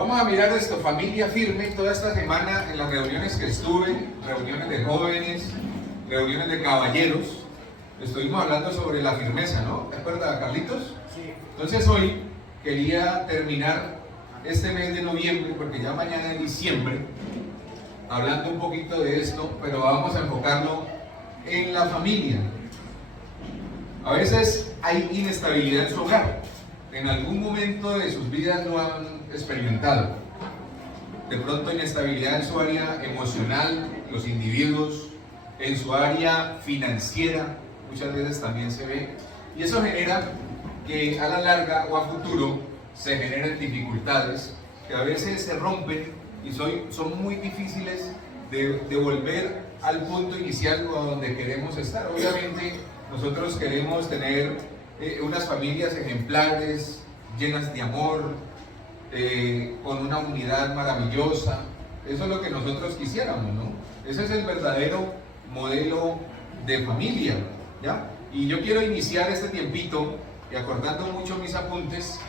Vamos a mirar esto, familia firme. Toda esta semana en las reuniones que estuve, reuniones de jóvenes, reuniones de caballeros, estuvimos hablando sobre la firmeza, ¿no? ¿Te acuerdas, Carlitos? Sí. Entonces hoy quería terminar este mes de noviembre, porque ya mañana es diciembre, hablando un poquito de esto, pero vamos a enfocarlo en la familia. A veces hay inestabilidad en su hogar. En algún momento de sus vidas lo han experimentado. De pronto inestabilidad en su área emocional, los individuos, en su área financiera, muchas veces también se ve. Y eso genera que a la larga o a futuro se generen dificultades que a veces se rompen y son muy difíciles de volver al punto inicial o a donde queremos estar. Obviamente nosotros queremos tener unas familias ejemplares, llenas de amor, con una unidad maravillosa. Eso es lo que nosotros quisiéramos, ¿no? Ese es el verdadero modelo de familia, ¿ya? Y yo quiero iniciar este tiempito, y acordando mucho mis apuntes,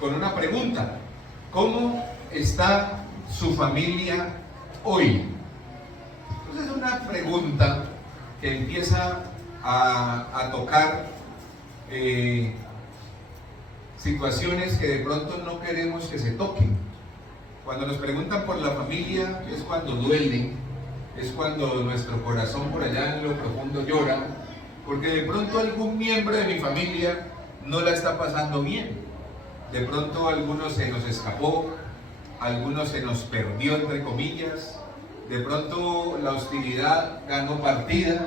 con una pregunta. ¿Cómo está su familia hoy? Entonces es una pregunta que empieza a tocar situaciones que de pronto no queremos que se toquen. Cuando nos preguntan por la familia es cuando duele, es cuando nuestro corazón por allá en lo profundo llora, porque de pronto algún miembro de mi familia no la está pasando bien. De pronto alguno se nos escapó, alguno se nos perdió entre comillas, de pronto la hostilidad ganó partida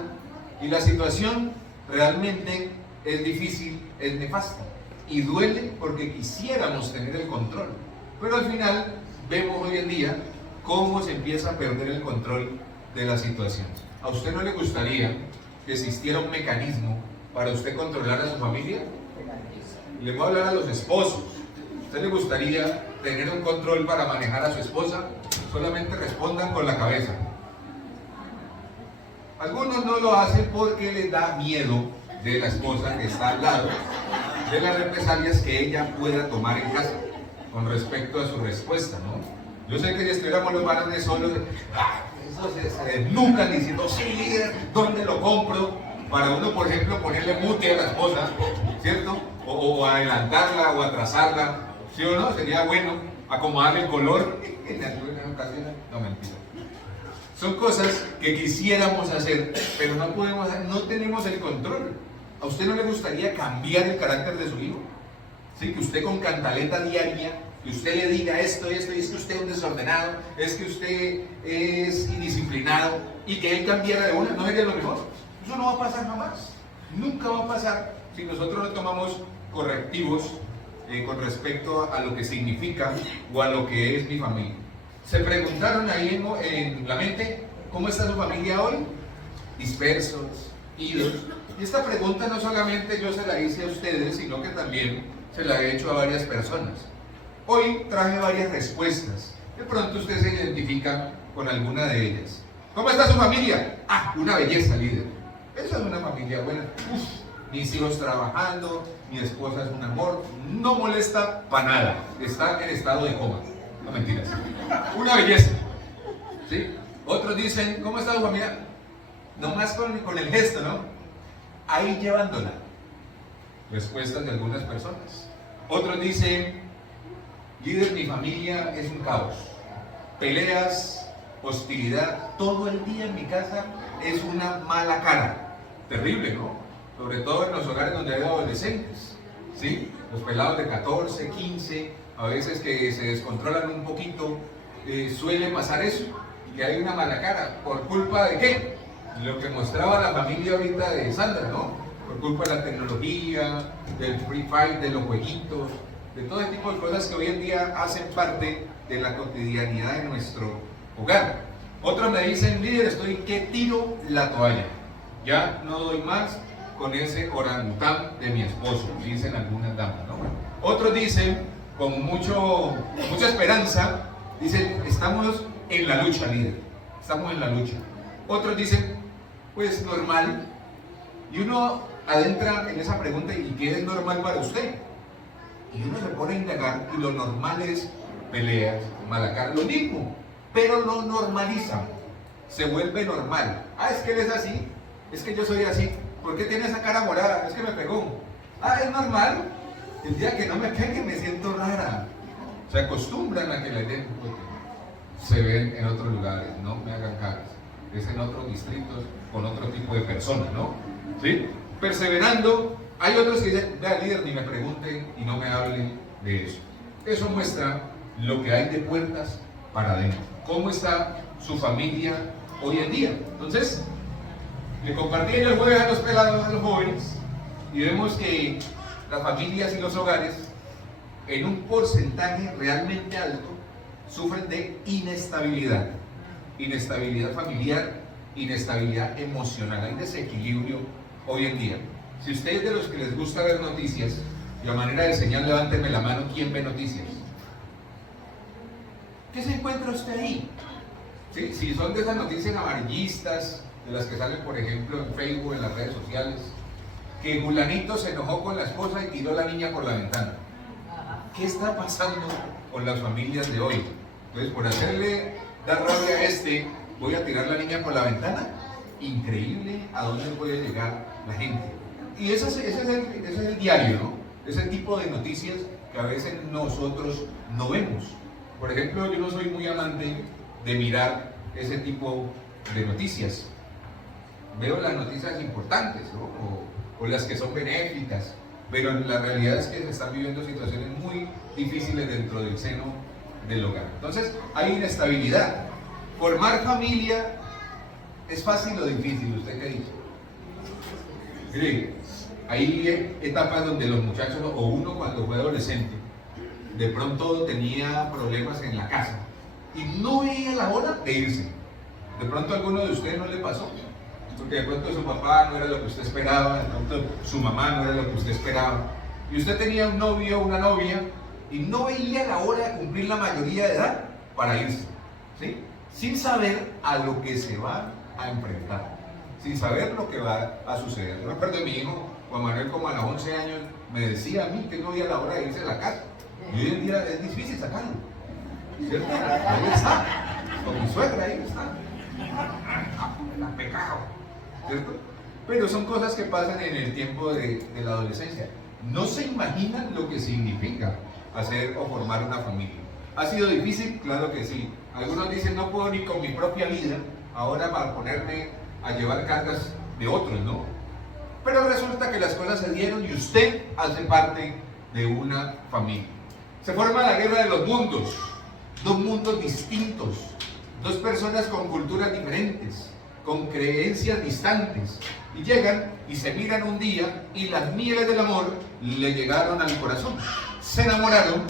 y la situación realmente es difícil, es nefasta y duele porque quisiéramos tener el control, pero al final vemos hoy en día cómo se empieza a perder el control de la situación. ¿A usted no le gustaría que existiera un mecanismo para usted controlar a su familia? Le voy a hablar a los esposos. ¿A usted le gustaría tener un control para manejar a su esposa? Solamente respondan con la cabeza. Algunos no lo hacen porque les da miedo de la esposa que está al lado, de las represalias que ella pueda tomar en casa con respecto a su respuesta, ¿no? Yo sé que si estuviéramos los varones solos, eso se desnucan diciendo, sí, líder, ¿dónde lo compro? Para uno, por ejemplo, ponerle mute a la esposa, ¿cierto? O adelantarla o atrasarla, ¿sí o no? Sería bueno acomodarle el color en algunas ocasiones. No, mentira. Son cosas que quisiéramos hacer, pero no podemos hacer, no tenemos el control. ¿A usted no le gustaría cambiar el carácter de su hijo? ¿Sí? Que usted con cantaleta diaria, que usted le diga esto y esto, y es que usted es un desordenado, es que usted es indisciplinado, y que él cambiara de una, ¿no sería lo mejor? Eso no va a pasar jamás, nunca va a pasar si nosotros no tomamos correctivos con respecto a lo que significa o a lo que es mi familia. Se preguntaron ahí en la mente, ¿cómo está su familia hoy? Dispersos, idos. Y esta pregunta no solamente yo se la hice a ustedes, sino que también se la he hecho a varias personas. Hoy traje varias respuestas. De pronto usted se identifica con alguna de ellas. ¿Cómo está su familia? Ah, una belleza, líder. Esa es una familia buena. Uf, mis hijos trabajando, mi esposa es un amor, no molesta para nada, está en estado de coma. No, mentiras. Una belleza. ¿Sí? Otros dicen, ¿cómo está tu familia? Nomás con el gesto, ¿no? Ahí llevándola. Respuestas de algunas personas. Otros dicen, líder, mi familia es un caos. Peleas, hostilidad, todo el día en mi casa es una mala cara. Terrible, ¿no? Sobre todo en los hogares donde hay adolescentes, ¿sí? Los pelados de 14, 15, a veces que se descontrolan un poquito, suele pasar eso, que hay una mala cara. ¿Por culpa de qué? Lo que mostraba la familia ahorita de Sandra, ¿no? Por culpa de la tecnología, del free fire, de los jueguitos, de todo ese tipo de cosas que hoy en día hacen parte de la cotidianidad de nuestro hogar. Otros me dicen, líder, estoy que tiro la toalla, ya no doy más con ese orangután de mi esposo, dicen algunas damas, ¿no? Otros dicen, con mucha esperanza, dicen, estamos en la lucha, líder, estamos en la lucha. Otros dicen, pues normal. Y uno adentra en esa pregunta, ¿y qué es normal para usted? Y uno se pone pone a indagar y lo normal es peleas, mala cara, lo mismo, pero lo normalizan, se vuelve normal. Ah, es que él es así, es que yo soy así, ¿por qué tiene esa cara morada? Es que me pegó. Ah, es normal, el día que no me pegue me siento rara. Se acostumbran a que la den, se ven en otros lugares, no me hagan caras, es en otros distritos, con otro tipo de personas, ¿no? ¿Sí? Perseverando, hay otros que dicen, vea líder, ni me pregunten y no me hablen de eso. Eso muestra lo que hay de puertas para adentro, cómo está su familia hoy en día. Entonces, le compartí el jueves a los pelados, a los jóvenes, y vemos que las familias y los hogares, en un porcentaje realmente alto, sufren de inestabilidad. Inestabilidad familiar, inestabilidad emocional. Hay desequilibrio hoy en día. Si usted es de los que les gusta ver noticias, y a manera de señal, levánteme la mano, ¿quién ve noticias? ¿Qué se encuentra usted ahí? ¿Sí? Si son de esas noticias amarillistas, de las que salen, por ejemplo, en Facebook, en las redes sociales, que Gulanito se enojó con la esposa y tiró a la niña por la ventana. ¿Qué está pasando con las familias de hoy? Entonces, por hacerle dar rabia a voy a tirar la niña por la ventana. Increíble a dónde puede llegar la gente. Y ese es el diario, ¿no? Ese tipo de noticias que a veces nosotros no vemos. Por ejemplo, yo no soy muy amante de mirar ese tipo de noticias. Veo las noticias importantes, ¿no? o las que son benéficas, pero la realidad es que se están viviendo situaciones muy difíciles dentro del seno del hogar. Entonces, hay inestabilidad. Formar familia es fácil o difícil, ¿usted qué dice? Mire, hay etapas donde los muchachos, o uno cuando fue adolescente, de pronto tenía problemas en la casa y no veía la hora de irse. De pronto a alguno de ustedes no le pasó, porque de pronto su papá no era lo que usted esperaba, de pronto su mamá no era lo que usted esperaba, y usted tenía un novio o una novia y no veía la hora de cumplir la mayoría de edad para irse, ¿sí? Sin saber a lo que se va a enfrentar, sin saber lo que va a suceder. Yo recuerdo de mi hijo Juan Manuel, como a los 11 años, me decía a mí que no veía la hora de irse a la casa, y hoy en día es difícil sacarlo, ¿cierto? Ahí está, con mi suegra, ahí está, la pecado, ¿cierto? Pero son cosas que pasan en el tiempo de la adolescencia. No se imaginan lo que significa hacer o formar una familia. ¿Ha sido difícil? Claro que sí. Algunos dicen, no puedo ni con mi propia vida, ahora para ponerme a llevar cargas de otros, ¿no? Pero resulta que las cosas se dieron y usted hace parte de una familia. Se forma la guerra de los mundos, dos mundos distintos, dos personas con culturas diferentes, con creencias distantes, y llegan y se miran un día y las mieles del amor le llegaron al corazón. Se enamoraron,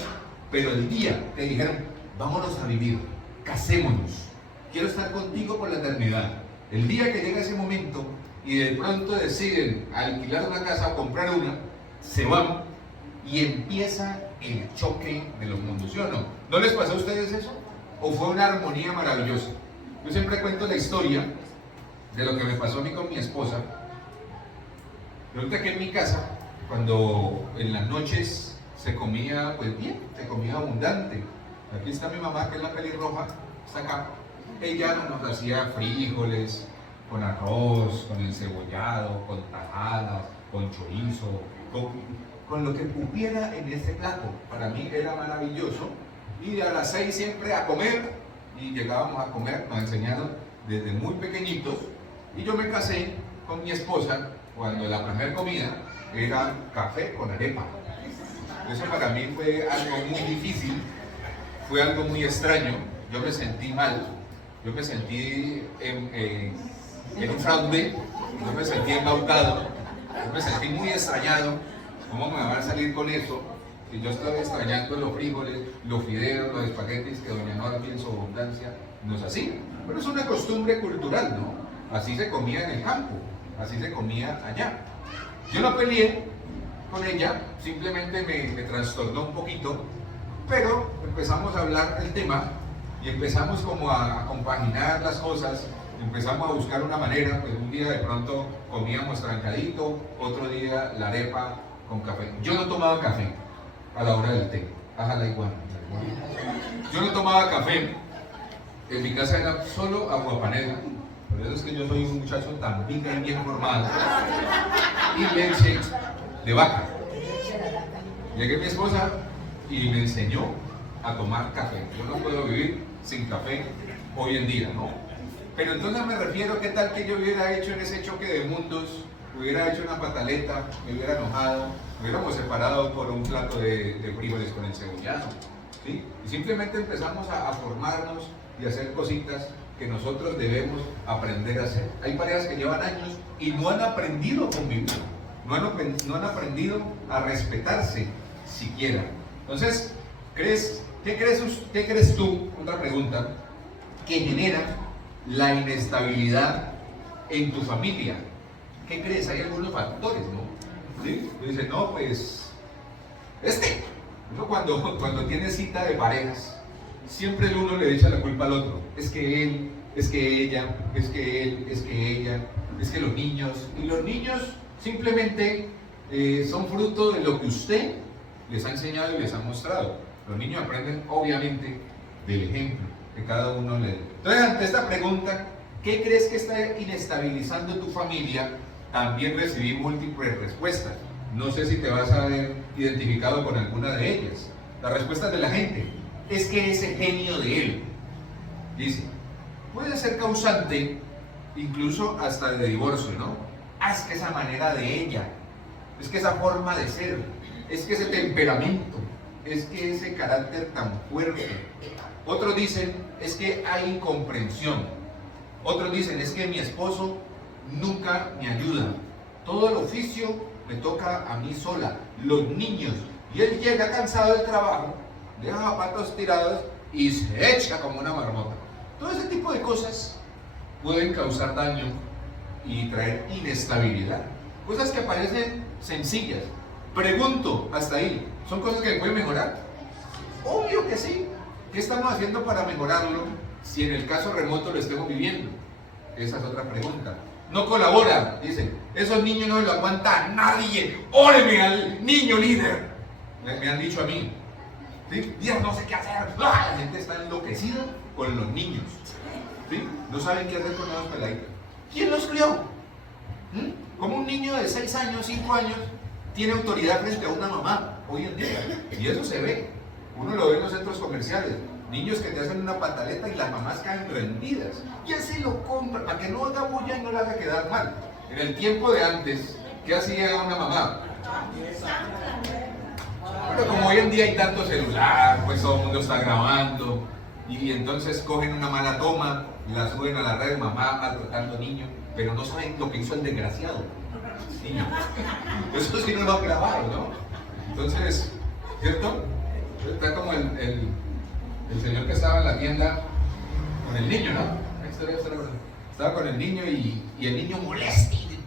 pero el día que dijeron, vámonos a vivir, casémonos, quiero estar contigo por la eternidad. El día que llega ese momento y de pronto deciden alquilar una casa o comprar una, se van y empieza el choque de los mundos, ¿sí o no? ¿No les pasó a ustedes eso? ¿O fue una armonía maravillosa? Yo siempre cuento la historia de lo que me pasó a mí con mi esposa. Resulta que en mi casa, cuando en las noches se comía, pues bien, se comía abundante. Aquí está mi mamá, que es la pelirroja, está acá. Ella nos hacía frijoles, con arroz, con encebollado, con tajadas, con chorizo, con lo que pudiera en ese plato. Para mí era maravilloso. Y a las 6 siempre a comer, y llegábamos a comer, nos enseñaron desde muy pequeñitos. Y yo me casé con mi esposa cuando la primera comida era café con arepa. Eso para mí fue algo muy difícil, fue algo muy extraño. Yo me sentí mal, yo me sentí en un fraude, yo me sentí embautado, yo me sentí muy extrañado. ¿Cómo me va a salir con eso? Si yo estaba extrañando los frijoles, los fideos, los espaguetis que doña Norma en su abundancia nos hacía. Pero es una costumbre cultural, ¿no? Así se comía en el campo, así se comía allá. Yo no peleé con ella, simplemente me trastornó un poquito, pero empezamos a hablar del tema y empezamos como a compaginar las cosas, empezamos a buscar una manera. Pues un día de pronto comíamos trancadito, otro día la arepa con café. Yo no tomaba café, a la hora del té. Ajá, la iguana. Yo no tomaba café. En mi casa era solo aguapanela. Por eso es que yo soy un muchacho tan pica y bien formado. Y leche de vaca. Llegué mi esposa y me enseñó a tomar café. Yo no puedo vivir sin café hoy en día, ¿no? Pero entonces me refiero, ¿qué tal que yo hubiera hecho en ese choque de mundos? Hubiera hecho una pataleta, me hubiera enojado, me hubiéramos separado por un plato de frijoles con encebollado, ¿sí? Y simplemente empezamos a formarnos y a hacer cositas que nosotros debemos aprender a hacer. Hay parejas que llevan años y no han aprendido a convivir, no han aprendido a respetarse siquiera. Entonces, ¿qué crees tú? Otra pregunta, que genera la inestabilidad en tu familia. ¿Qué crees? Hay algunos factores, ¿no? ¿Sí? Tú dices, no, pues, uno cuando tiene cita de parejas, siempre el uno le echa la culpa al otro. Es que él, es que ella, es que él, es que ella, es que los niños. Y los niños simplemente son fruto de lo que usted les ha enseñado y les ha mostrado. Los niños aprenden, obviamente, del ejemplo que cada uno le da. Entonces, ante esta pregunta, ¿qué crees que está inestabilizando tu familia? También recibí múltiples respuestas. No sé si te vas a ver identificado con alguna de ellas. Las respuestas de la gente es que ese genio de él, dice, puede ser causante incluso hasta de divorcio, ¿no? Es que esa manera de ella, es que esa forma de ser, es que ese temperamento, es que ese carácter tan fuerte. Otros dicen, es que hay incomprensión. Otros dicen, es que mi esposo nunca me ayuda. Todo el oficio me toca a mí sola. Los niños. Y él llega cansado del trabajo, deja zapatos tirados y se echa como una marmota. Todo ese tipo de cosas pueden causar daño y traer inestabilidad. Cosas que parecen sencillas. Pregunto, hasta ahí, ¿son cosas que pueden mejorar? Obvio que sí. ¿Qué estamos haciendo para mejorarlo si en el caso remoto lo estemos viviendo? Esa es otra pregunta. No colabora, dicen. Esos niños no lo aguanta a nadie. ¡Óreme al niño líder! Me han dicho a mí. ¿Sí? Dios, no sé qué hacer. ¡Ah! La gente está enloquecida con los niños. ¿Sí? No saben qué hacer con los peladitos. ¿Quién los crió? Como un niño de 6 años, 5 años, tiene autoridad frente a una mamá hoy en día. Y eso se ve. Uno lo ve en los centros comerciales. Niños que te hacen una pataleta y las mamás caen rendidas. Y así lo compran, para que no haga bulla y no le haga quedar mal. En el tiempo de antes, ¿qué hacía una mamá? Pero como hoy en día hay tanto celular, pues todo el mundo está grabando. Y entonces cogen una mala toma y la suben a la red, mamá maltratando niños. Pero no saben lo que hizo el desgraciado. Niño. Eso sí no lo han grabado, ¿no? Entonces, ¿cierto? Está como el señor que estaba en la tienda con el niño, ¿no? Estaba con el niño y el niño molesta y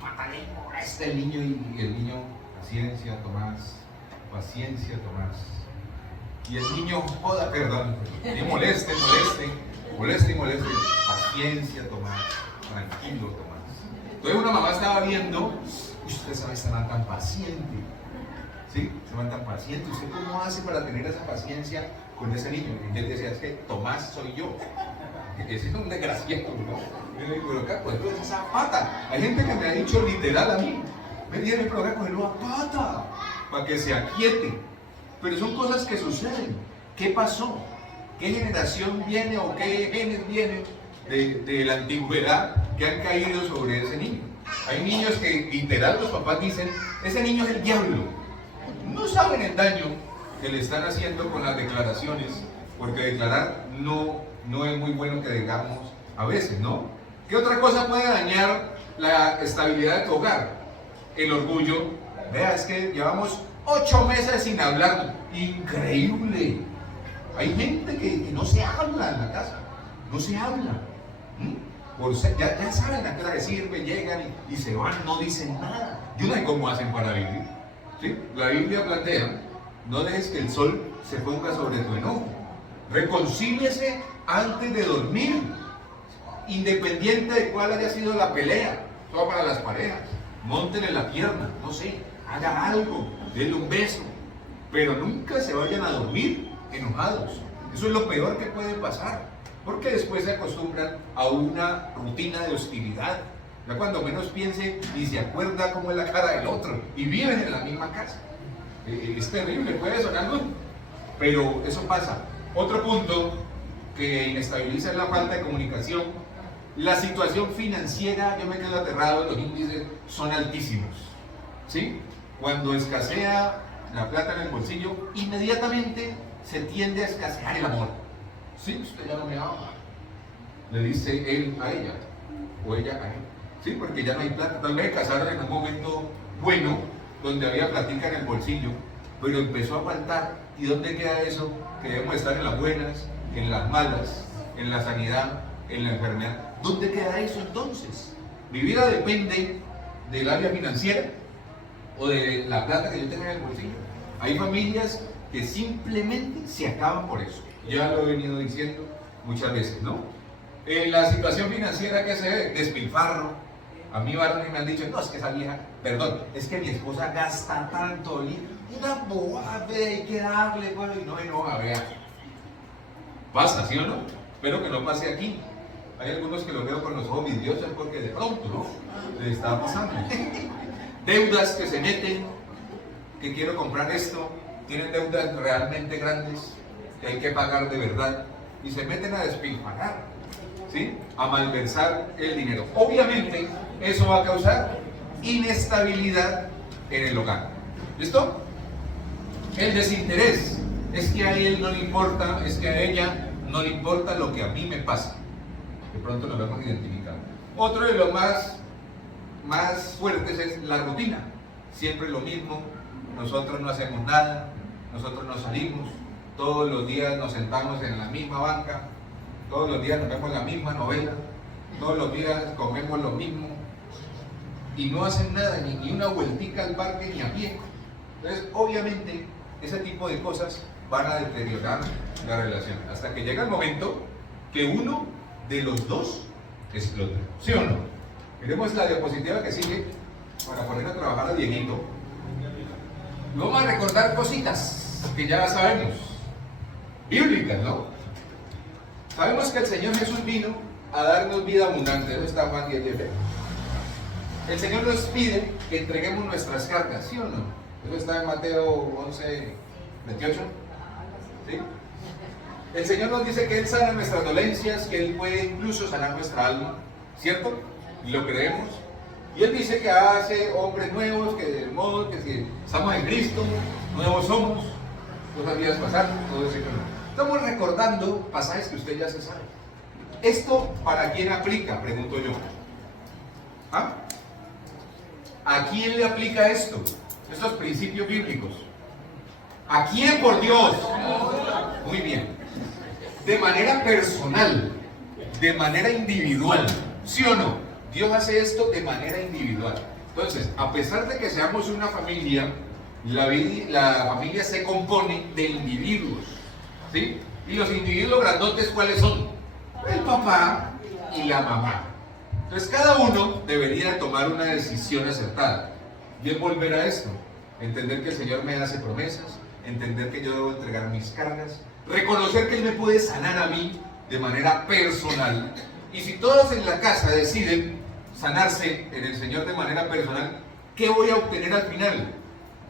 molesta el niño y el niño, paciencia, Tomás, y el niño, joda, perdón, y moleste, paciencia, Tomás, tranquilo, Tomás. Entonces una mamá estaba viendo, usted sabe, se va tan paciente, ¿sí? Se van tan pacientes. ¿Usted cómo hace para tener esa paciencia con ese niño? Y él decía, es que Tomás soy yo. Ese es un desgraciado, ¿no? Y yo digo, pero acá, pues esa pata. Hay gente que me ha dicho literal a mí, me dice, pero acá, cogerlo a pata, para que se aquiete. Pero son cosas que suceden. ¿Qué pasó? ¿Qué generación viene o qué genes vienen de la antigüedad que han caído sobre ese niño? Hay niños que literal los papás dicen, ese niño es el diablo. No saben el daño que le están haciendo con las declaraciones, porque declarar no es muy bueno que digamos a veces, ¿no? ¿Qué otra cosa puede dañar la estabilidad de tu hogar? El orgullo. Vea, es que llevamos 8 meses sin hablar. Increíble. Hay gente que no se habla en la casa, no se habla. Ya saben a qué hora que sirve, llegan y se van, no dicen nada. Yo no sé cómo hacen para vivir. ¿Sí? La Biblia plantea, no dejes que el sol se ponga sobre tu enojo. Reconcíliese antes de dormir, independiente de cuál haya sido la pelea. Todo para las parejas. Móntele la pierna, no sé, haga algo, denle un beso. pero nunca se vayan a dormir enojados. Eso es lo peor que puede pasar, porque después se acostumbran a una rutina de hostilidad. Ya cuando menos piense y se acuerda cómo es la cara del otro, y viven en la misma casa. Es terrible, puede sonar duro, pero eso pasa. Otro punto que inestabiliza es la falta de comunicación. La situación financiera, yo me quedo aterrado, los índices son altísimos, ¿sí? Cuando escasea la plata en el bolsillo, inmediatamente se tiende a escasear el amor. Sí, usted ya no me ama, le dice él a ella, o ella a él. Sí, porque ya no hay plata. Tal vez casaron en un momento bueno, donde había platica en el bolsillo, pero empezó a faltar. ¿Y dónde queda eso? Que debemos estar en las buenas, en las malas, en la sanidad, en la enfermedad. ¿Dónde queda eso entonces? Mi vida depende del área financiera o de la plata que yo tenga en el bolsillo. Hay familias que simplemente se acaban por eso. Ya lo he venido diciendo muchas veces, ¿no? La situación financiera que se ve, despilfarro. A mí varones me han dicho, no, es que esa vieja, perdón, es que mi esposa gasta tanto, una bobada, hay que darle, bueno, y no, a ver. Pasa, ¿sí o no? Espero que no pase aquí. Hay algunos que lo veo con los ojos vidriosos porque de pronto, ¿no? Les está pasando. Deudas que se meten, que quiero comprar esto, tienen deudas realmente grandes, que hay que pagar de verdad, y se meten a despilfarrar, ¿sí? A malversar el dinero. Obviamente, eso va a causar inestabilidad en el hogar. ¿Listo? El desinterés es que a él no le importa, es que a ella no le importa lo que a mí me pasa. De pronto nos vemos identificados. Otro de los más fuertes es la rutina. Siempre lo mismo, nosotros no hacemos nada, nosotros no salimos, todos los días nos sentamos en la misma banca, todos los días nos vemos la misma novela, todos los días comemos lo mismo y no hacen nada, ni una vueltica al parque ni a pie. Entonces, obviamente, ese tipo de cosas van a deteriorar la relación hasta que llega el momento que uno de los dos explota. ¿Sí o no? Miremos la diapositiva que sigue para poner a trabajar a Dieguito. Vamos a recordar cositas que ya sabemos, bíblicas, ¿no? Sabemos que el Señor Jesús vino a darnos vida abundante. Eso está Juan 10:10. El Señor nos pide que entreguemos nuestras cargas, ¿sí o no? Eso está en Mateo 11:28. ¿Sí? El Señor nos dice que Él sana nuestras dolencias, que Él puede incluso sanar nuestra alma, ¿cierto? Y lo creemos. Y Él dice que hace hombres nuevos, que de modo que si estamos en Cristo, nuevos somos, cosas viejas pasaron, todo ese camino. Estamos recordando pasajes que usted ya se sabe. ¿Esto para quién aplica? Pregunto yo. ¿Ah? ¿A quién le aplica esto? Estos principios bíblicos. ¿A quién, por Dios? Muy bien. De manera personal, de manera individual, ¿sí o no? Dios hace esto de manera individual. Entonces, a pesar de que seamos una familia, la familia se compone de individuos, ¿sí? Y los individuos grandotes, ¿cuáles son? El papá y la mamá. Entonces, cada uno debería tomar una decisión acertada. Y es volver a esto, entender que el Señor me hace promesas, entender que yo debo entregar mis cargas, reconocer que Él me puede sanar a mí de manera personal. Y si todos en la casa deciden sanarse en el Señor de manera personal, ¿qué voy a obtener al final?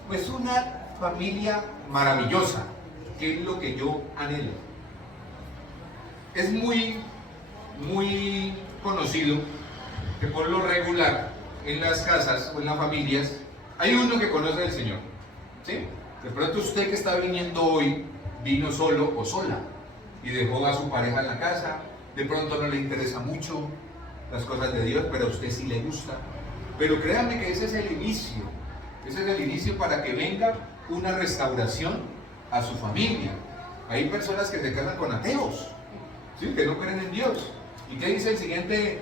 Pues una familia maravillosa, que es lo que yo anhelo. Es muy conocido que por lo regular en las casas o en las familias hay uno que conoce al Señor, ¿sí? De pronto usted que está viniendo hoy vino solo o sola y dejó a su pareja en la casa, de pronto no le interesa mucho las cosas de Dios, pero a usted sí le gusta. Pero créanme que ese es el inicio para que venga una restauración a su familia. Hay personas que se casan con ateos, ¿sí? Que no creen en Dios. ¿Y qué dice el siguiente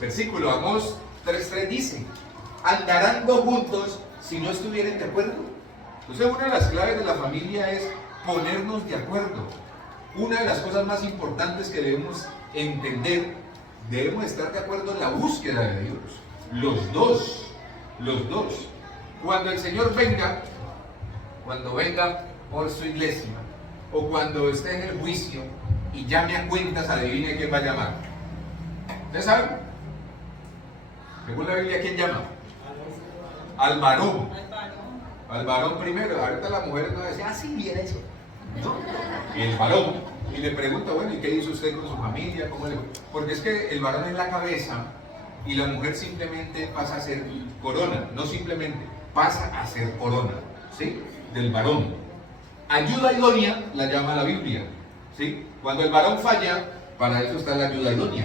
versículo? Amós 3:3 dice: andarán dos juntos si no estuvieran de acuerdo. Entonces, una de las claves de la familia es ponernos de acuerdo. Una de las cosas más importantes que debemos entender, debemos estar de acuerdo en la búsqueda de Dios. Los dos. Cuando el Señor venga, cuando venga por su iglesia, o cuando esté en el juicio y llame a cuentas, adivine quién va a llamar. ¿Ustedes saben? Según la Biblia, ¿quién llama? Al varón. Al varón primero. Ahorita las mujeres no decían, sí, bien eso. ¿No? El varón. Y le pregunta, bueno, ¿y qué hizo usted con su familia? ¿Cómo le fue? Porque es que el varón es la cabeza y la mujer simplemente pasa a ser corona. No simplemente, pasa a ser corona, ¿sí? Del varón. Ayuda idónea la llama la Biblia, ¿sí? Cuando el varón falla, para eso está la ayuda idónea.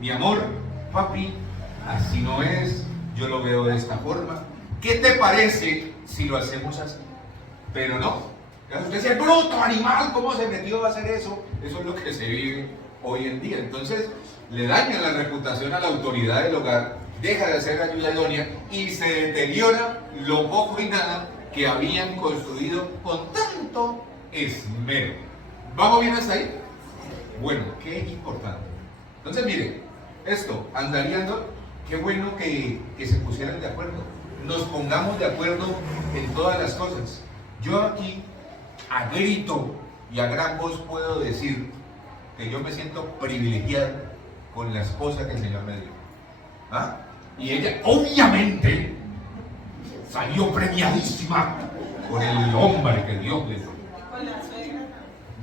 Mi amor, papi, así no es, yo lo veo de esta forma. ¿Qué te parece si lo hacemos así? Pero no. Usted dice, bruto, animal, ¿cómo se metió a hacer eso? Eso es lo que se vive hoy en día. Entonces, le daña la reputación a la autoridad del hogar, deja de hacer ayuda idónea y se deteriora lo poco y nada que habían construido con tanto esmero. ¿Vamos bien hasta ahí? Bueno, qué importante. Entonces, mire, esto, andariando, qué bueno que se pusieran de acuerdo. Nos pongamos de acuerdo en todas las cosas. Yo aquí, a grito y a gran voz, puedo decir que yo me siento privilegiado con la esposa que el Señor me dio. ¿Ah? Y ella, obviamente, salió premiadísima por el hombre que Dios le dio.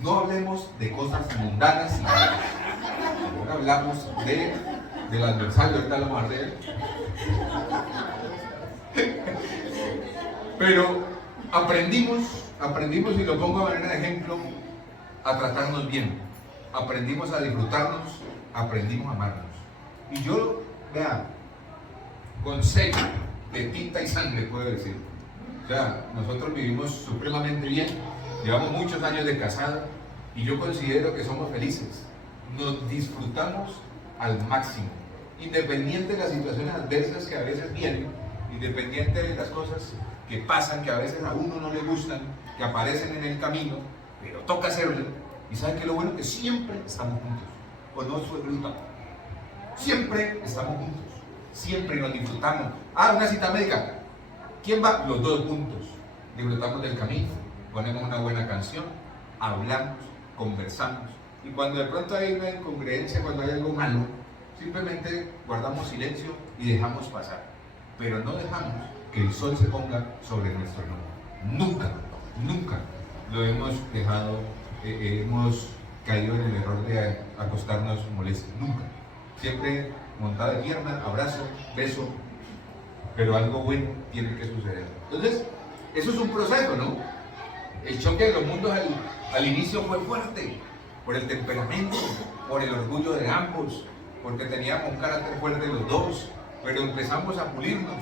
No hablemos de cosas mundanas, ahora hablamos del adversario, ahorita lo vamos a ver. Pero aprendimos, y lo pongo a manera de ejemplo, a tratarnos bien. Aprendimos a disfrutarnos, aprendimos a amarnos. Y yo, vea, con sello de tinta y sangre puedo decir. O sea, nosotros vivimos supremamente bien, llevamos muchos años de casado y yo considero que somos felices. Nos disfrutamos al máximo, independiente de las situaciones adversas que a veces vienen, independiente de las cosas que pasan, que a veces a uno no le gustan, que aparecen en el camino, pero toca hacerlo. Y saben que lo bueno es que siempre estamos juntos. ¿O no, suegrita? Siempre estamos juntos, siempre nos disfrutamos. Ah, una cita médica. ¿Quién va? Los dos juntos. Disfrutamos del camino, ponemos una buena canción, hablamos, conversamos. Y cuando de pronto hay una incongruencia, cuando hay algo malo, simplemente guardamos silencio y dejamos pasar. Pero no dejamos que el sol se ponga sobre nuestro nombre. Nunca, nunca lo hemos dejado, hemos caído en el error de acostarnos molestos. Nunca. Siempre montada de pierna, abrazo, beso, pero algo bueno tiene que suceder. Entonces, eso es un proceso, ¿no? El choque de los mundos al inicio fue fuerte, por el temperamento, por el orgullo de ambos, porque teníamos un carácter fuerte los dos, pero empezamos a pulirnos.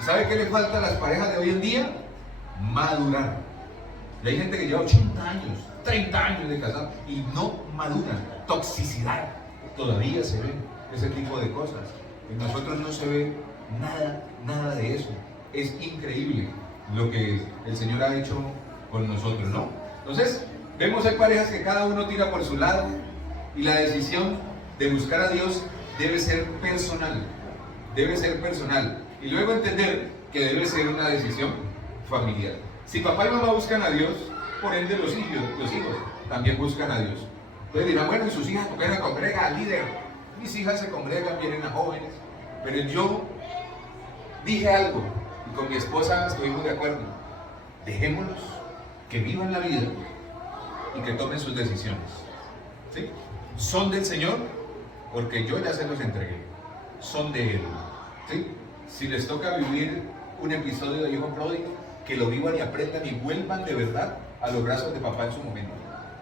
¿Y sabe qué le falta a las parejas de hoy en día? Madurar. Y hay gente que lleva 80 años, 30 años de casado y no maduran. Toxicidad. Todavía se ve ese tipo de cosas. En nosotros no se ve nada de eso. Es increíble lo que el Señor ha hecho con nosotros, ¿no? Entonces, vemos hay parejas que cada uno tira por su lado y la decisión de buscar a Dios debe ser personal. Debe ser personal. Y luego entender que debe ser una decisión familiar. Si papá y mamá buscan a Dios, por ende los hijos también buscan a Dios. Entonces dirán, bueno, ¿y sus hijas por qué no congregan, líder? Mis hijas se congregan, vienen a jóvenes. Pero yo dije algo y con mi esposa estuvimos de acuerdo. Dejémoslos que vivan la vida y que tomen sus decisiones. ¿Sí? Son del Señor porque yo ya se los entregué. Son de Él. ¿Sí? Si les toca vivir un episodio de hijo pródigo, que lo vivan y aprendan y vuelvan de verdad a los brazos de papá en su momento.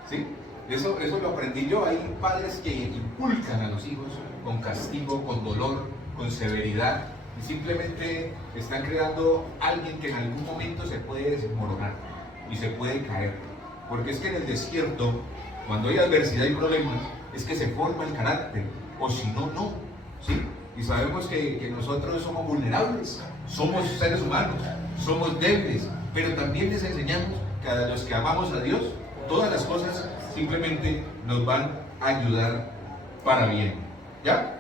¿Sí? Eso lo aprendí yo. Hay padres que inculcan a los hijos con castigo, con dolor, con severidad, y simplemente están creando alguien que en algún momento se puede desmoronar y se puede caer. Porque es que en el desierto, cuando hay adversidad y problemas, es que se forma el carácter, o si no, no. ¿Sí? Y sabemos que nosotros somos vulnerables, somos seres humanos, somos débiles, pero también les enseñamos que a los que amamos a Dios, todas las cosas simplemente nos van a ayudar para bien. ¿Ya?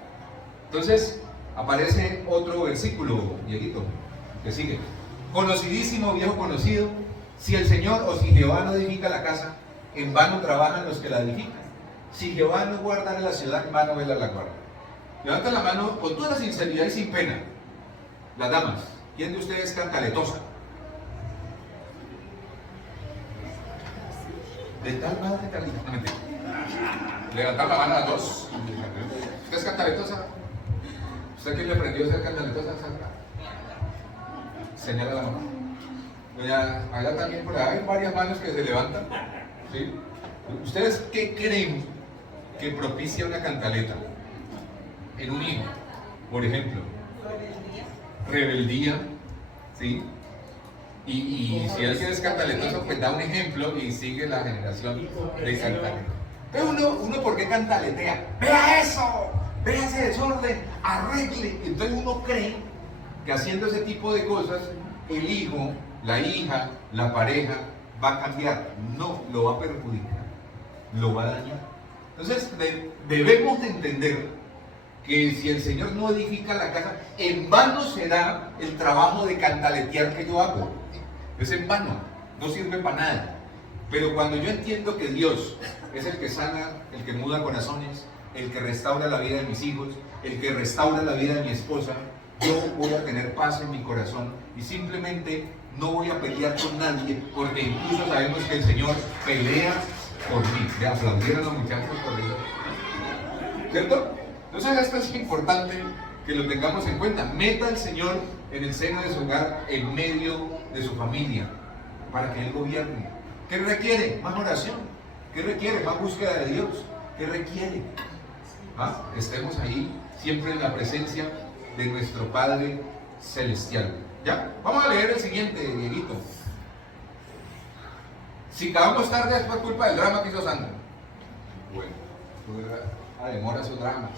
Entonces, aparece otro versículo, Dieguito, que sigue. Conocidísimo, viejo conocido, Si el Señor o si Jehová no edifica la casa, en vano trabajan los que la edifican. Si Jehová no guardara la ciudad, en vano vela la guarda. Levanten la mano con toda sinceridad y sin pena. Las damas, ¿quién de ustedes es cantaletosa? De tal madre calidad. Levantar la mano a dos. ¿Usted es cantaletosa? ¿Usted quién le aprendió a ser cantaletosa? Señala la mano. Doña, allá también por ahí hay varias manos que se levantan. ¿Sí? ¿Ustedes qué creen que propicia una cantaleta en un hijo? Por ejemplo, rebeldía, ¿sí? Y si alguien es cantaletoso, pues da un ejemplo y sigue la generación de cantaleta. Pero uno ¿por qué cantaletea? ¡Vea eso! ¡Vea ese desorden! ¡Arregle! Entonces uno cree que haciendo ese tipo de cosas, el hijo, la hija, la pareja va a cambiar. No, lo va a perjudicar, lo va a dañar. Entonces debemos de entender que si el Señor no edifica la casa, en vano será el trabajo de cantaletear que yo hago. Es en vano, no sirve para nada. Pero cuando yo entiendo que Dios es el que sana, el que muda corazones, el que restaura la vida de mis hijos, el que restaura la vida de mi esposa, yo voy a tener paz en mi corazón y simplemente no voy a pelear con nadie, porque incluso sabemos que el Señor pelea por mí. Le aplaudieron a los muchachos por eso. ¿Cierto? Entonces esto es importante que lo tengamos en cuenta. Meta al Señor en el seno de su hogar, en medio de su familia, para que Él gobierne. ¿Qué requiere? Más oración. ¿Qué requiere? Más búsqueda de Dios. ¿Qué requiere? Estemos ahí, siempre en la presencia de nuestro Padre Celestial. ¿Ya? Vamos a leer el siguiente, Dieguito. Si acabamos tarde es por culpa del drama que hizo Sandra. Bueno, demora sus dramas.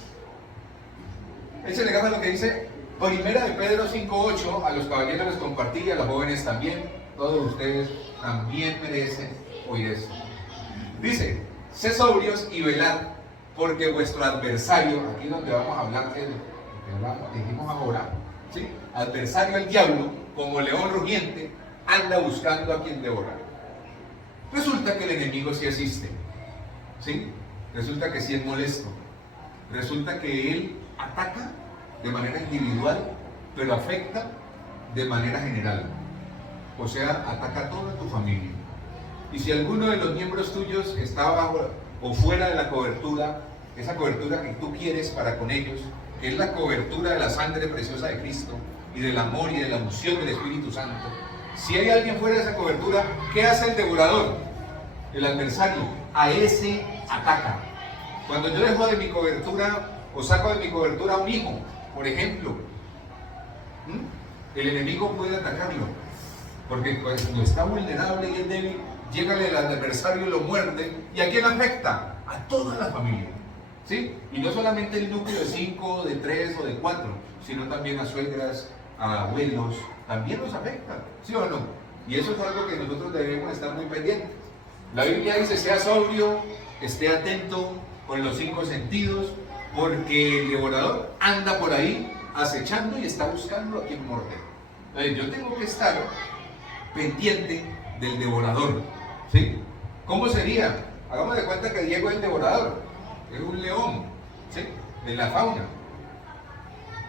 Échale ganas lo que dice Primera de Pedro 5:8. A los caballeros les compartí y a los jóvenes también. Todos ustedes también merecen oír eso. Dice: sé sobrios y velad, porque vuestro adversario, aquí donde vamos a hablar de lo que dijimos ahora, ¿sí? Adversario el diablo, como león rugiente, anda buscando a quien devorar. Resulta que el enemigo sí existe, ¿sí? Resulta que sí es molesto. Resulta que él ataca de manera individual, pero afecta de manera general. O sea, ataca a toda tu familia. Y si alguno de los miembros tuyos está bajo o fuera de la cobertura, esa cobertura que tú quieres para con ellos, que es la cobertura de la sangre preciosa de Cristo y del amor y de la unción del Espíritu Santo, si hay alguien fuera de esa cobertura, ¿qué hace el devorador? El adversario, a ese ataca. Cuando yo dejo de mi cobertura o saco de mi cobertura a un hijo, por ejemplo, el enemigo puede atacarlo, porque cuando está vulnerable y es débil, llega el adversario y lo muerde. ¿Y a quién afecta? A toda la familia, ¿sí? Y no solamente el núcleo de 5, de 3 o de 4, sino también a suegras, a abuelos, también los afecta, ¿sí o no? Y eso es algo que nosotros debemos estar muy pendientes. La Biblia dice: sea sobrio, esté atento con los 5 sentidos, porque el devorador anda por ahí acechando y está buscando a quien morder. Entonces yo tengo que estar pendiente del devorador, ¿sí? ¿Cómo sería? Hagamos de cuenta que Diego es el devorador, es un león, ¿sí? De la fauna.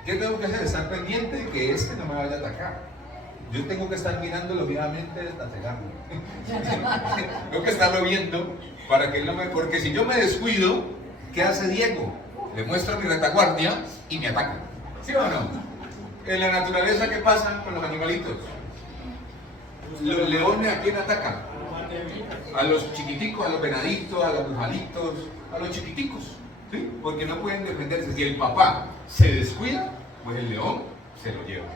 ¿Qué tengo que hacer? Estar pendiente de que este no me vaya a atacar. Yo tengo que estar mirándolo vivamente hasta cegarlo. Tengo que estarlo viendo para que él no me... Porque si yo me descuido, ¿qué hace Diego? Le muestro mi retaguardia y me ataca. ¿Sí o no? En la naturaleza, ¿qué pasa con los animalitos? Los leones, ¿a quién atacan? A los chiquiticos, a los venaditos, a los bujalitos, a los chiquiticos, ¿sí? Porque no pueden defenderse. Si el papá se descuida, pues el león se lo lleva.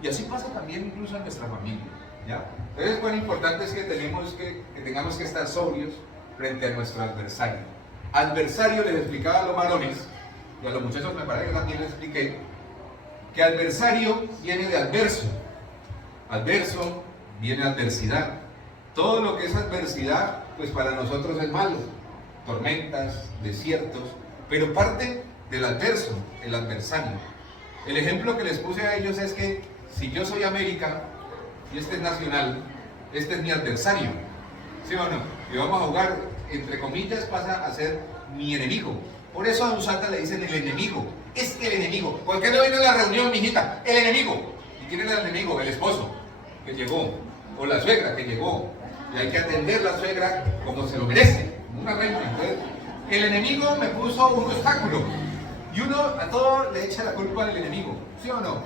Y así pasa también incluso en nuestra familia, ¿ya? Entonces, cuán importante es que tengamos que estar sobrios frente a nuestro adversario. Adversario, les explicaba a los varones, y a los muchachos me parece que también les expliqué, que adversario viene de adverso. Adverso viene adversidad. Todo lo que es adversidad, pues para nosotros es malo. Tormentas, desiertos, pero parte del adverso, el adversario. El ejemplo que les puse a ellos es que si yo soy América y este es Nacional, este es mi adversario, ¿sí o no? Y vamos a jugar, entre comillas, pasa a ser mi enemigo. Por eso a Don Santa le dicen el enemigo. Es el enemigo. ¿Por qué no vino a la reunión, mijita? El enemigo. ¿Y quién era el enemigo? El esposo que llegó, o la suegra que llegó. Y hay que atender a la suegra como se lo merece, como una reina. Entonces, el enemigo me puso un obstáculo. Y uno a todo le echa la culpa al enemigo, ¿sí o no?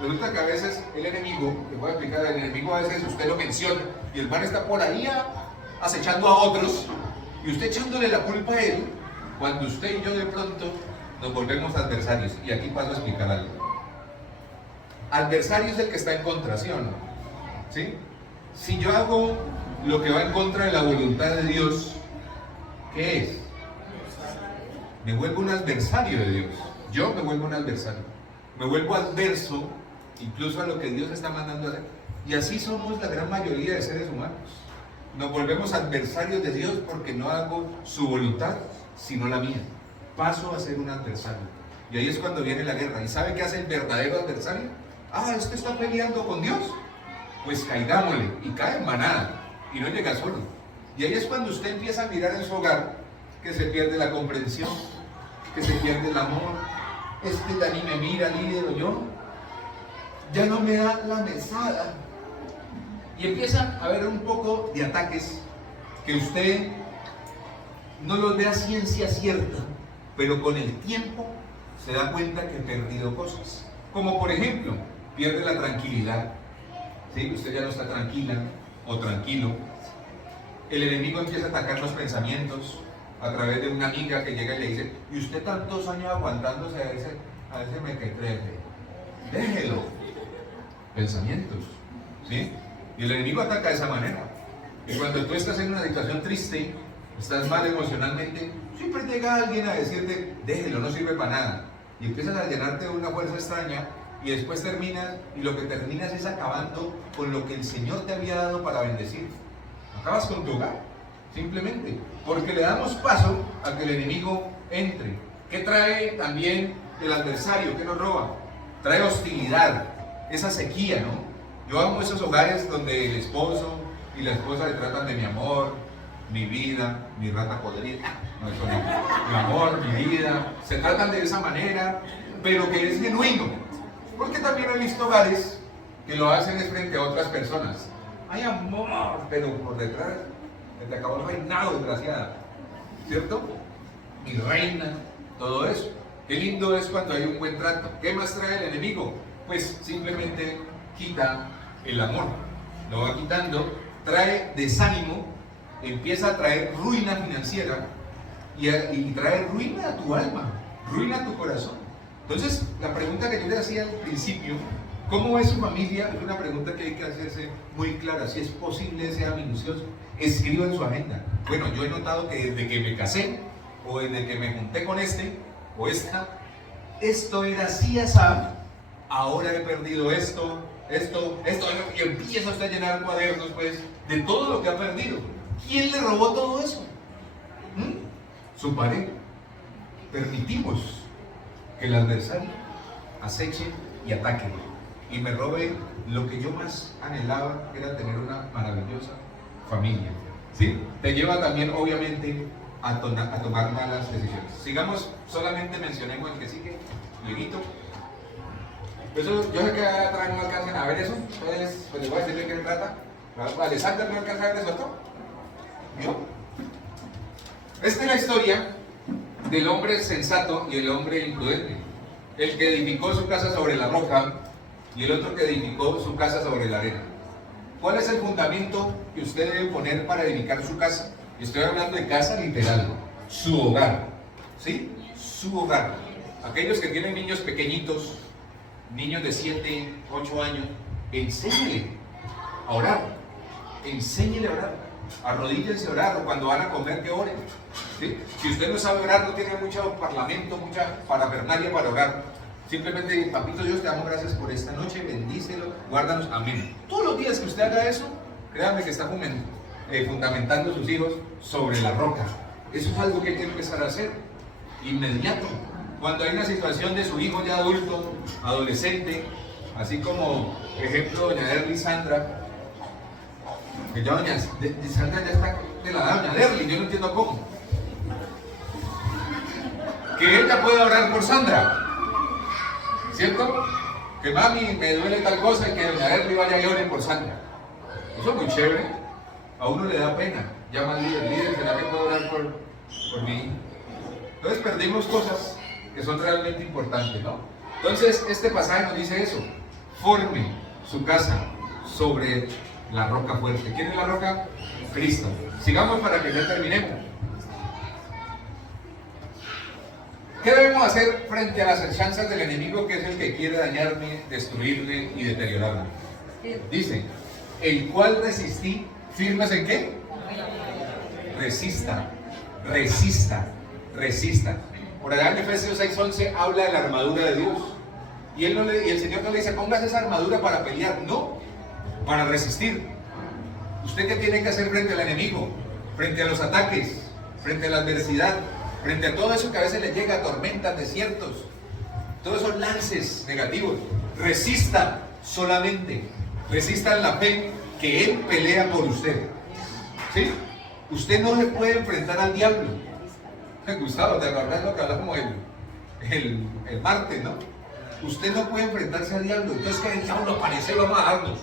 Resulta que a veces el enemigo, te voy a explicar, el enemigo a veces usted lo menciona y el man está por ahí acechando a otros y usted echándole la culpa a él, cuando usted y yo de pronto nos volvemos adversarios. Y aquí paso a explicar algo. Adversario es el que está en contra, ¿sí o no? ¿Sí? Si yo hago lo que va en contra de la voluntad de Dios, ¿qué es? Me vuelvo un adversario de Dios. Yo me vuelvo un adversario. Me vuelvo adverso incluso a lo que Dios está mandando a hacer. Y así somos la gran mayoría de seres humanos. Nos volvemos adversarios de Dios porque no hago su voluntad, sino la mía. Paso a ser un adversario. Y ahí es cuando viene la guerra. ¿Y sabe qué hace el verdadero adversario? Ah, este está peleando con Dios. Pues caigámosle. Y cae en manada. Y no llega solo. Y ahí es cuando usted empieza a mirar en su hogar que se pierde la comprensión, que se pierde el amor. Este ya ni me mira, líder, o yo. Ya no me da la mesada. Y empieza a haber un poco de ataques que usted no los ve a ciencia cierta, pero con el tiempo se da cuenta que he perdido cosas. Como por ejemplo, pierde la tranquilidad. ¿Sí? Usted ya no está tranquila o tranquilo. El enemigo empieza a atacar los pensamientos a través de una amiga que llega y le dice: y usted tantos años aguantándose a ese mequetrefe, déjelo. Pensamientos, ¿sí? Y el enemigo ataca de esa manera. Y cuando tú estás en una situación triste, estás mal emocionalmente, siempre llega alguien a decirte: déjelo, no sirve para nada. Y empiezas a llenarte de una fuerza extraña y después terminas, y lo que terminas es acabando con lo que el Señor te había dado para bendecir. Acabas con tu hogar, simplemente, porque le damos paso a que el enemigo entre. ¿Qué trae también el adversario? ¿Qué nos roba? Trae hostilidad, esa sequía, ¿no? Yo amo esos hogares donde el esposo y la esposa le tratan de mi amor, mi vida, mi rata podrida, no, eso no, mi amor, mi vida, se tratan de esa manera, pero que es genuino, porque también he visto hogares que lo hacen es frente a otras personas. Hay amor, pero por detrás se te acabó el reinado, desgraciada, ¿cierto? Mi reina, todo eso. Qué lindo es cuando hay un buen trato. ¿Qué más trae el enemigo? Pues simplemente quita el amor, lo va quitando, trae desánimo, empieza a traer ruina financiera y trae ruina a tu alma, ruina a tu corazón. Entonces, la pregunta que yo le hacía al principio, ¿cómo es su familia? Es una pregunta que hay que hacerse muy clara. Si es posible, sea minucioso, escriba en su agenda. Bueno, yo he notado que desde que me casé o desde que me junté con este o esta, esto era así, asá. Ahora he perdido esto, y empieza usted a llenar cuadernos, pues, de todo lo que ha perdido. ¿Quién le robó todo eso? Su pareja. Permitimos que el adversario aceche y ataque, y me robe lo que yo más anhelaba, que era tener una maravillosa familia. ¿Sí? Te lleva también, obviamente, a tomar malas decisiones. Sigamos, solamente mencionemos el que sigue, lueguito. Eso, yo sé que atrás no alcanzan a ver eso, entonces pues les voy a decir de qué se trata. Alexander no alcanza a ver eso, ¿no? ¿Vio? Esta es la historia del hombre sensato y el hombre imprudente. El que edificó su casa sobre la roca y el otro que edificó su casa sobre la arena. ¿Cuál es el fundamento que usted debe poner para edificar su casa? Estoy hablando de casa literal, su hogar, ¿sí? Su hogar. Aquellos que tienen niños pequeñitos, niños de 7, 8 años, enséñele a orar, enséñele a orar, arrodíllense a orar, o cuando van a comer que oren, ¿sí? Si usted no sabe orar, no tiene mucho parlamento, mucha parafernalia para orar, simplemente: papito Dios, te damos gracias por esta noche, bendícelo, guárdanos, amén. Todos los días que usted haga eso, créame que está fundamentando a sus hijos sobre la roca. Eso es algo que hay que empezar a hacer inmediato. Cuando hay una situación de su hijo ya adulto, adolescente, así como ejemplo doña Erly Sandra, Que ya doña Sandra ya está de la doña Derly, yo no entiendo cómo. Que ella pueda orar por Sandra, ¿cierto? Que mami, me duele tal cosa y que doña Derly vaya y ore por Sandra. Eso es muy chévere. A uno le da pena. Llama al líder, ¿será que puedo orar por mí? Entonces perdimos cosas que son realmente importantes, ¿no? Entonces este pasaje nos dice eso: forme su casa sobre la roca fuerte. ¿Quién es la roca? Cristo. Sigamos para que ya terminemos. ¿Qué debemos hacer frente a las acechanzas del enemigo, que es el que quiere dañarme, destruirme y deteriorarme? Dice, el cual resistí, ¿firmes en qué? Resista, resista, resista. Por allá en Efesios 6:11 habla de la armadura de Dios. Y el Señor no le dice, pongas esa armadura para pelear, no, para resistir. ¿Usted qué tiene que hacer frente al enemigo? Frente a los ataques, frente a la adversidad, frente a todo eso que a veces le llega, tormentas, desiertos, todos esos lances negativos. Resista solamente, resista en la fe que Él pelea por usted. ¿Sí? Usted no se puede enfrentar al diablo. Gustavo, ¿te acuerdas lo que hablamos el martes, no? Usted no puede enfrentarse al diablo. Entonces que el diablo aparece y vamos a darnos.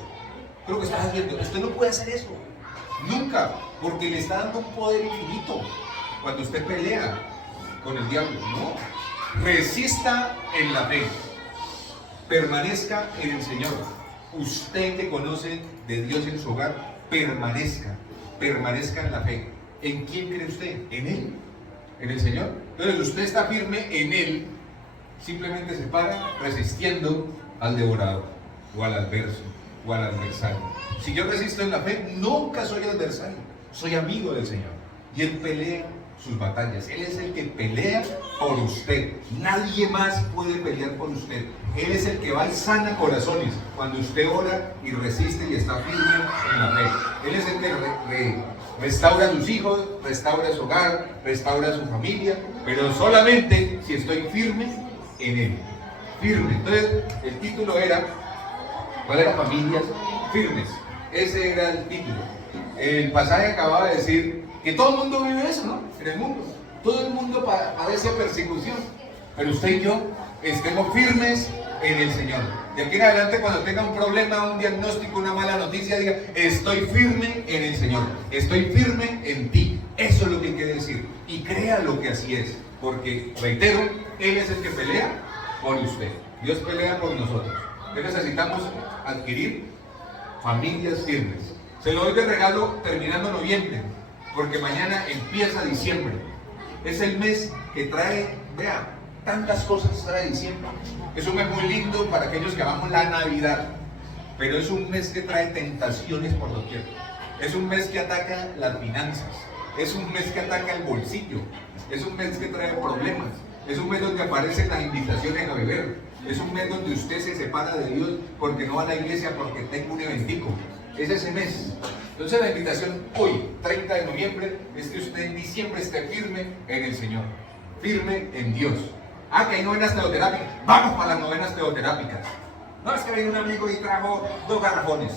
Creo que estás haciendo. Usted no puede hacer eso. Nunca. Porque le está dando un poder infinito cuando usted pelea con el diablo. No. Resista en la fe. Permanezca en el Señor. Usted que conoce de Dios en su hogar, permanezca en la fe. ¿En quién cree usted? En Él, en el Señor. Entonces usted está firme en Él, simplemente se para resistiendo al devorador, o al adverso, o al adversario. Si yo resisto en la fe, nunca soy adversario, soy amigo del Señor. Y Él pelea sus batallas. Él es el que pelea por usted. Nadie más puede pelear por usted. Él es el que va y sana corazones cuando usted ora y resiste y está firme en la fe. Él es el que restaura a sus hijos, restaura su hogar, restaura a su familia, pero solamente si estoy firme en Él. Firme. Entonces, el título era, ¿cuál era? Familias firmes. Ese era el título. El pasaje acababa de decir que todo el mundo vive eso, ¿no? En el mundo. Todo el mundo padece persecución. Pero usted y yo estemos firmes en el Señor. De aquí en adelante, cuando tenga un problema, un diagnóstico, una mala noticia, diga, estoy firme en el Señor. Estoy firme en ti. Eso es lo que quiere decir. Y créalo que así es. Porque, reitero, Él es el que pelea por usted. Dios pelea por nosotros. ¿Qué necesitamos adquirir? Familias firmes. Se lo doy de regalo terminando noviembre, porque mañana empieza diciembre. Es el mes que trae, vea, tantas cosas trae diciembre. Es un mes muy lindo para aquellos que amamos la Navidad, pero es un mes que trae tentaciones por doquier. Es un mes que ataca las finanzas, es un mes que ataca el bolsillo, es un mes que trae problemas, es un mes donde aparecen las invitaciones a beber, es un mes donde usted se separa de Dios porque no va a la iglesia porque tengo un eventico. Es ese mes. Entonces la invitación hoy, 30 de noviembre, es que usted en diciembre esté firme en el Señor, firme en Dios. Ah, que hay novenas teoterápicas, vamos para las novenas teoterápicas. No, es que viene un amigo y trajo 2 garrafones.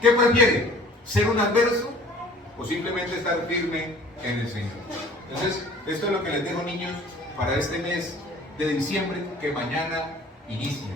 ¿Qué prefiere? ¿Ser un adverso o simplemente estar firme en el Señor? Entonces, esto es lo que les dejo, niños, para este mes de diciembre que mañana inicia.